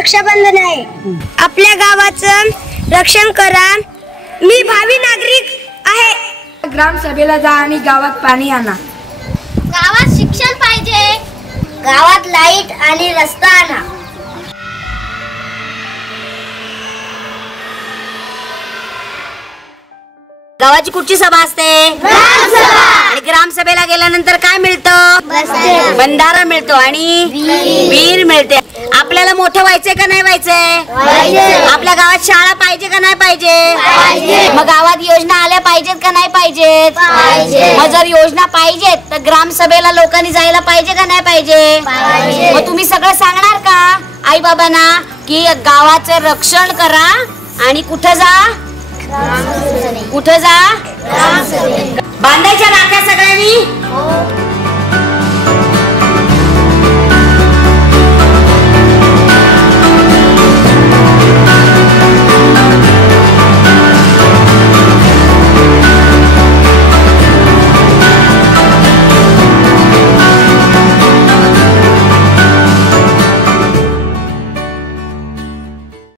रक्षाबंधन आहे. आपल्या गावाचं रक्षण करा. मी भावी नागरिक आहे. ग्रामसभेला जा आणि गावात पाणी आणा. गावात शिक्षण पाहिजे. गावात लाईट आणि रस्ता आणा. गावाची कुठची सभा असते? आणि ग्रामसभेला गेल्यानंतर काय मिळतं? बंधारा मिळतो आणि विहीर मिळते. आपल्याला मोठं व्हायचंय का नाही व्हायचंय? आपल्या गावात शाळा पाहिजे का नाही पाहिजे? मग गावात योजना आल्या पाहिजेत का नाही पाहिजेत? मग जर योजना पाहिजेत तर ग्रामसभेला लोकांनी जायला पाहिजे का नाही पाहिजे? मग तुम्ही सगळं सांगणार का आई बाबांना की गावाचं रक्षण करा आणि कुठं जा? कुठं जा? बांधायच्या राख्या सगळ्यांनी.